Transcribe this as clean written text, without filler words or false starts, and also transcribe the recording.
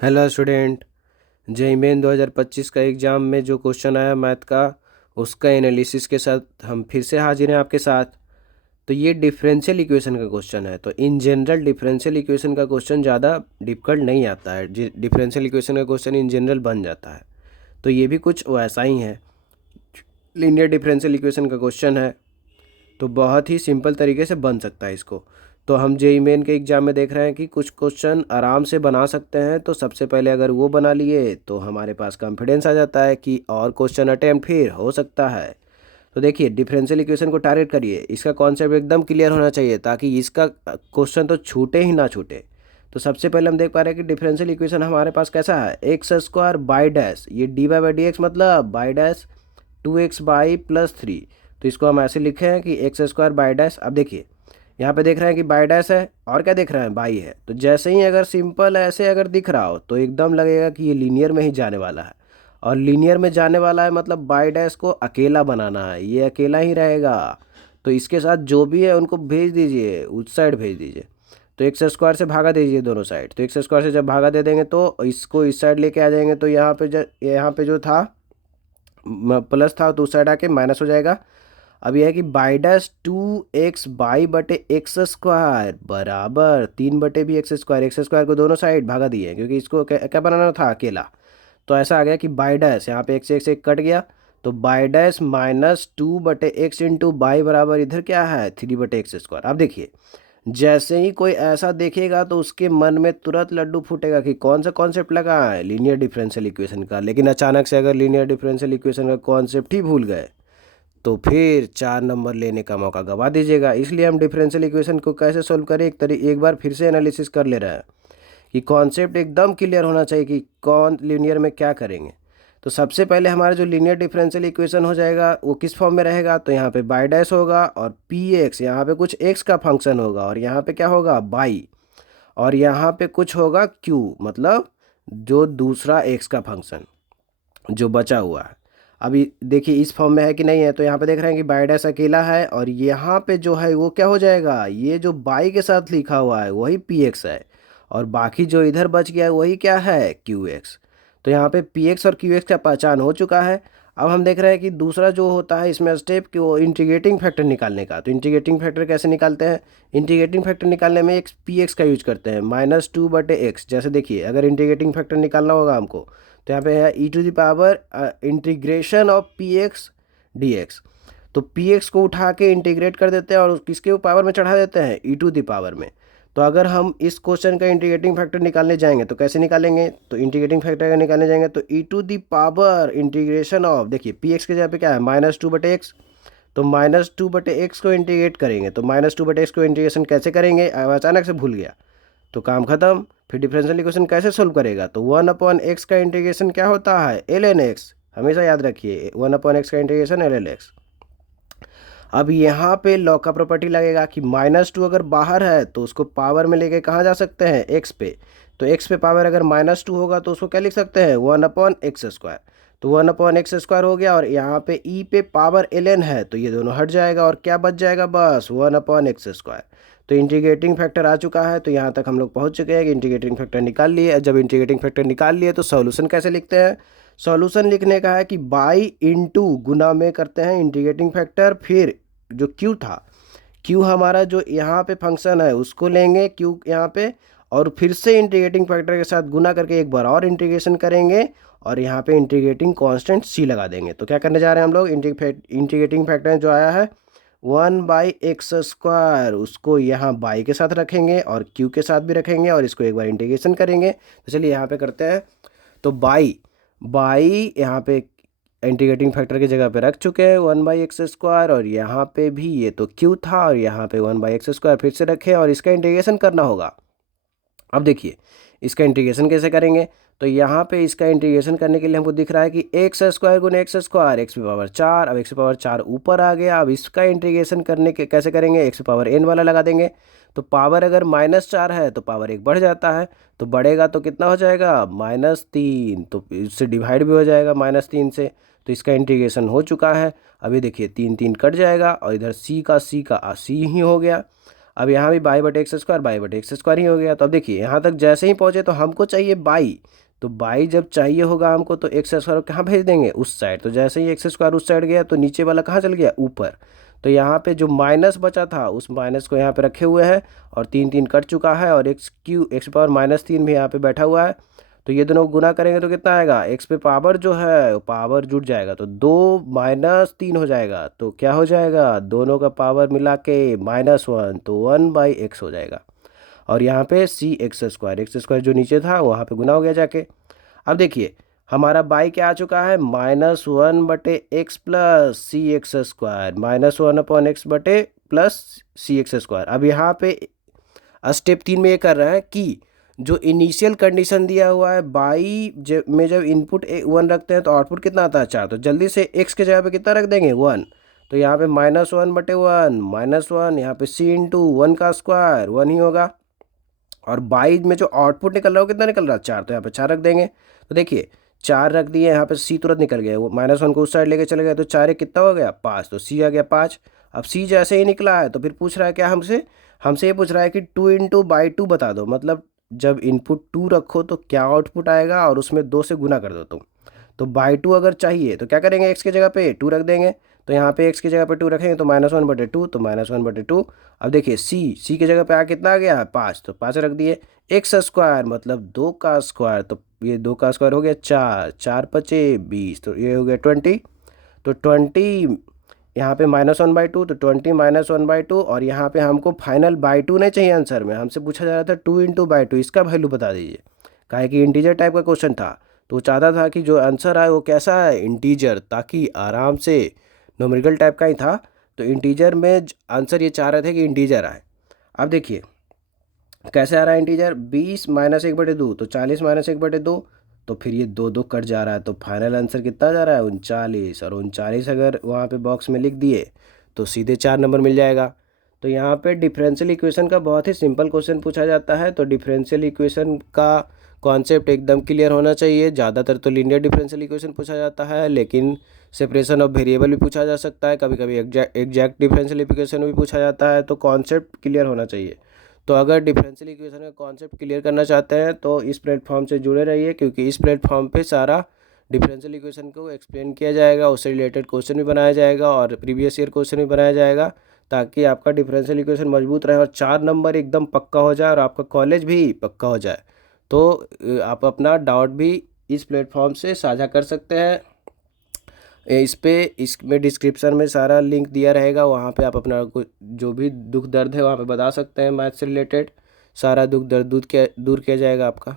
Hello student. JEE main 2025 का exam में जो क्वेश्चन आया मैथ का, उसका एनालिसिस के साथ हम फिर से हाजिर हैं आपके साथ। तो ये डिफरेंशियल इक्वेशन का क्वेश्चन है। तो इन जनरल डिफरेंशियल इक्वेशन का क्वेश्चन ज़्यादा डिफिकल्ट नहीं आता है। डिफरेंशियल इक्वेशन का क्वेश्चन इन जनरल बन जाता है। तो ये भी कुछ वैसा ही है। लीनियर डिफरेंशियल इक्वेशन का क्वेश्चन है, तो बहुत ही सिंपल तरीके से बन सकता है इसको। तो हम जेईई मेन के एग्ज़ाम में देख रहे हैं कि कुछ क्वेश्चन आराम से बना सकते हैं। तो सबसे पहले अगर वो बना लिए तो हमारे पास कॉन्फिडेंस आ जाता है कि और क्वेश्चन अटेम्प्ट फिर हो सकता है। तो देखिए, डिफरेंशियल इक्वेशन को टारगेट करिए। इसका कॉन्सेप्ट एकदम क्लियर होना चाहिए ताकि इसका क्वेश्चन तो छूटे ही ना छूटे। तो सबसे पहले हम देख पा रहे हैं कि डिफरेंशियल इक्वेशन हमारे पास कैसा है, एक्स स्क्वायर बाई डैश, ये D Y by D X मतलब बाई डैश 2x/+3। तो इसको हम ऐसे लिखे हैं कि एक्स स्क्वायर बाई डैश। अब देखिए, यहाँ पे देख रहे हैं कि बाई डैश है और क्या देख रहे हैं, बाई है। तो जैसे ही अगर सिंपल ऐसे अगर दिख रहा हो तो एकदम लगेगा कि ये लीनियर में ही जाने वाला है। और लीनियर में जाने वाला है मतलब बाई डैश को अकेला बनाना है, ये अकेला ही रहेगा। तो इसके साथ जो भी है उनको भेज दीजिए, उस साइड भेज दीजिए। तो एक्स स्क्वायर से भागा दीजिए दोनों साइड। तो एक्स स्क्वायर से जब भागा दे देंगे तो इसको इस साइड लेके आ जाएंगे। तो यहाँ पे जो था प्लस था तो उस साइड आके माइनस हो जाएगा। अब यह है कि बाई डैश 2x/एक्स स्क्वायर बराबर 3/भी एक्स स्क्वायर। एक्स स्क्वायर को दोनों साइड भागा दिए क्योंकि इसको क्या क्या बनाना था, अकेला। तो ऐसा आ गया कि बाई डैश, यहाँ पे एक्स एक्स एक कट गया। तो by dash -2/x into by बराबर इधर क्या है, 3/एक्स स्क्वायर। अब देखिए, जैसे ही कोई ऐसा देखेगा तो उसके मन में तुरंत लड्डू फूटेगा कि कौन सा कॉन्सेप्ट लगा है, लीनियर डिफरेंशियल इक्वेशन का। लेकिन अचानक से अगर लीनियर डिफरेंशियल इक्वेशन का कॉन्सेप्ट ही भूल गए तो फिर 4 नंबर लेने का मौका गवा दीजिएगा। इसलिए हम डिफरेंशियल इक्वेशन को कैसे सोल्व करें, एक बार फिर से एनालिसिस कर ले रहे हैं कि कॉन्सेप्ट एकदम क्लियर होना चाहिए कि कौन लीनियर में क्या करेंगे। तो सबसे पहले हमारा जो लीनियर डिफरेंशियल इक्वेशन हो जाएगा वो किस फॉर्म में रहेगा, तो यहाँ पे बाई डैश होगा और पी एक्स, यहाँ पे कुछ एक्स का फंक्शन होगा और यहाँ पे क्या होगा, बाई। और यहाँ पे कुछ होगा क्यू, मतलब जो दूसरा एक्स का फंक्शन जो बचा हुआ है। अभी देखिए इस फॉर्म में है कि नहीं है। तो यहाँ पे देख रहे हैं कि बाई डैश अकेला है और यहाँ पे जो है वो क्या हो जाएगा, ये जो बाई के साथ लिखा हुआ है वही पी एक्स है और बाकी जो इधर बच गया है वही क्या है, क्यू एक्स। तो यहाँ पे पी एक्स और क्यू एक्स का पहचान हो चुका है। अब हम देख रहे हैं कि दूसरा जो होता है इसमें स्टेप कि वो इंटीग्रेटिंग फैक्टर निकालने का। तो इंटीग्रेटिंग फैक्टर कैसे निकालते हैं, इंटीग्रेटिंग फैक्टर निकालने में एक पी एक्स का यूज करते हैं, -2/x। जैसे देखिए, अगर इंटीग्रेटिंग फैक्टर निकालना होगा हमको तो यहाँ पे है e⁻ integration of P x D x. तो पी एक्स को उठा के इंटीग्रेट कर देते हैं और किसके पावर में चढ़ा देते हैं, e⁻ में। तो अगर हम इस क्वेश्चन का इंटीग्रेटिंग फैक्टर निकालने जाएंगे तो कैसे निकालेंगे, तो इंटीग्रेटिंग फैक्टर अगर निकालने जाएंगे तो e⁻ इंटीग्रेशन ऑफ, देखिए पी एक्स के जगह पे क्या है, -2/x। तो -2/x को इंटीग्रेट करेंगे। तो -2/x को इंटीग्रेशन कैसे करेंगे, अब अचानक से भूल गया तो काम खत्म। फिर डिफरेंशियल इक्वेशन कैसे सोल्व करेगा, तो 1/x का इंटीग्रेशन क्या होता है, ln x। हमेशा याद रखिए 1/x का इंटीग्रेशन ln x। अब यहाँ पे लॉ का प्रॉपर्टी लगेगा कि -2 अगर बाहर है तो उसको पावर में लेके कहाँ जा सकते हैं, x पे। तो x पे पावर अगर -2 होगा तो उसको क्या लिख सकते हैं, 1/x²। तो 1/x² हो गया और यहाँ पे e पे पावर ln है तो ये दोनों हट जाएगा और क्या बच जाएगा, बस 1/x²। तो इंटीग्रेटिंग फैक्टर आ चुका है। तो यहाँ तक हम लोग पहुँच चुके हैं कि इंटीग्रेटिंग फैक्टर निकाल लिए। जब इंटीग्रेटिंग फैक्टर निकाल लिए तो सॉल्यूशन कैसे लिखते हैं, सॉल्यूशन लिखने का है कि बाई इंटू गुना में करते हैं इंटीग्रेटिंग फैक्टर, फिर जो क्यू था, क्यू हमारा जो यहाँ पे फंक्शन है उसको लेंगे क्यू यहाँ पे, और फिर से इंटीग्रेटिंग फैक्टर के साथ गुना करके एक बार और इंटीग्रेशन करेंगे और यहाँ पे इंटीग्रेटिंग कांस्टेंट सी लगा देंगे। तो क्या करने जा रहे हैं हम लोग, इंटीग्रेटिंग फैक्टर जो आया है 1/x² उसको यहाँ बाई के साथ रखेंगे और क्यू के साथ भी रखेंगे और इसको एक बार इंटीग्रेशन करेंगे। तो चलिए यहाँ पे करते हैं। तो बाई बाई यहाँ पे इंटीग्रेटिंग फैक्टर की जगह पे रख चुके हैं 1/x², और यहाँ पे भी ये तो क्यू था और यहाँ पे 1/x² फिर से रखे और इसका इंटीग्रेशन करना होगा। अब देखिए इसका इंटीग्रेशन कैसे करेंगे, तो यहाँ पे इसका इंटीग्रेशन करने के लिए हमको दिख रहा है कि x² गुने x², x⁻4। अब x⁻4 ऊपर आ गया। अब इसका इंटीग्रेशन करने के कैसे करेंगे, x⁻n वाला लगा देंगे। तो पावर अगर -4 है तो पावर 1 बढ़ जाता है। तो बढ़ेगा तो कितना हो जाएगा, -3। तो इससे डिवाइड भी हो जाएगा -3 से। तो इसका इंटीग्रेशन हो चुका है। अभी देखिए 3 3 कट जाएगा और इधर c का c ही हो गया। अब यहाँ भी बाई बटे एक्स स्क्वायर ही हो गया। तो अब देखिए यहाँ तक जैसे ही पहुँचे तो हमको चाहिए बाई, तो बाई जब चाहिए होगा हमको तो एक्स स्क्वायर कहाँ भेज देंगे, उस साइड। तो जैसे ही एक्स स्क्वायर उस साइड गया तो नीचे वाला कहाँ चल गया, ऊपर। तो यहाँ पे जो माइनस बचा था उस माइनस को यहाँ पे रखे हुए हैं, और 3 3 कट चुका है, और एक्स पावर -3 भी यहाँ पे बैठा हुआ है। तो ये दोनों को गुना करेंगे तो कितना आएगा, एक्स पे पावर जो है पावर जुड़ जाएगा, तो 2 -3 हो जाएगा। तो क्या हो जाएगा, दोनों का पावर मिला के -1, तो 1/x हो जाएगा। और यहाँ पे सी एक्स स्क्वायर जो नीचे था वहाँ पे गुना हो गया जाके। अब देखिए हमारा बाई क्या आ चुका है, -1/x प्लस सी एक्स स्क्वायर, -1/x बटे प्लस सी एक्स स्क्वायर। अब यहाँ पे स्टेप 3 में ये कर रहे हैं कि जो इनिशियल कंडीशन दिया हुआ है बाई में जब इनपुट 1 रखते हैं तो आउटपुट कितना आता है 4, तो जल्दी से x के जगह पे कितना रख देंगे 1। तो यहाँ पे -1/1 -1, यहाँ पे c इंटू 1 का स्क्वायर 1 ही होगा। और बाई में जो आउटपुट निकल रहा है वो कितना निकल रहा है 4, तो यहाँ पे 4 रख देंगे। तो देखिए 4 रख दिए, यहाँ पे सी तुरंत निकल गया, वो -1 को उस साइड लेके चले गए, तो 4 कितना हो गया 5, तो सी आ गया 5। अब सी जैसे ही निकला है तो फिर पूछ रहा है क्या हमसे, हमसे ये पूछ रहा है कि 2 इंटू बाई 2 बता दो, मतलब जब इनपुट 2 रखो तो क्या आउटपुट आएगा, और उसमें 2 से गुना कर दो तुम। तो बाई 2 अगर चाहिए तो क्या करेंगे, एक्स की जगह पे 2 रख देंगे। तो यहाँ पे एक्स की जगह पे 2 रखेंगे तो -1/2, तो -1/2। अब देखिए सी की जगह पे कितना आ गया 5, तो 5 रख दिए। एक्स स्क्वायर मतलब 2 का स्क्वायर, तो ये 2 का स्क्वायर हो गया 4, 4 पचे 20, तो ये हो गया 20। तो 20 यहाँ पे -1/2, तो 20 -1/2, और यहाँ पे हमको फाइनल बाई 2 नहीं चाहिए आंसर में, हमसे पूछा जा रहा था 2 इंटू बाई 2, इसका वैल्यू बता दीजिए। काहे कि इंटीजर टाइप का क्वेश्चन था, तो वो चाहता था कि जो आंसर आए वो कैसा है, इंटीजर, ताकि आराम से न्यूमेरिकल टाइप का ही था। तो इंटीजर में आंसर ये चाह रहे थे कि इंटीजर आए। अब देखिए कैसे आ रहा है इंटीजर, 20 -1/2, तो 40 -1/2, तो फिर ये 2 2 कट जा रहा है, तो फाइनल आंसर कितना जा रहा है 39, और 39 अगर वहाँ पे बॉक्स में लिख दिए तो सीधे 4 नंबर मिल जाएगा। तो यहाँ पे डिफरेंशियल इक्वेशन का बहुत ही सिंपल क्वेश्चन पूछा जाता है, तो डिफरेंशियल इक्वेशन का कॉन्सेप्ट एकदम क्लियर होना चाहिए। ज़्यादातर तो लीनियर डिफरेंशियल इक्वेशन पूछा जाता है, लेकिन सेपरेशन ऑफ वेरिएबल भी पूछा जा सकता है, कभी कभी एग्जैक्ट डिफरेंशियल इक्वेशन भी पूछा जाता है, तो कॉन्सेप्ट क्लियर होना चाहिए। तो अगर डिफरेंशियल इक्वेशन का कॉन्सेप्ट क्लियर करना चाहते हैं तो इस प्लेटफॉर्म से जुड़े रहिए, क्योंकि इस प्लेटफॉर्म पे सारा डिफरेंशियल इक्वेशन को एक्सप्लेन किया जाएगा, उससे रिलेटेड क्वेश्चन भी बनाया जाएगा और प्रीवियस ईयर क्वेश्चन भी बनाया जाएगा, ताकि आपका डिफरेंशियल इक्वेशन मजबूत रहे और 4 नंबर एकदम पक्का हो जाए और आपका कॉलेज भी पक्का हो जाए। तो आप अपना डाउट भी इस प्लेटफॉर्म से साझा कर सकते हैं। इसमें डिस्क्रिप्शन में सारा लिंक दिया रहेगा, वहाँ पे आप अपना जो भी दुख दर्द है वहाँ पे बता सकते हैं, मैथ से रिलेटेड सारा दुख दर्द दूर किया जाएगा आपका।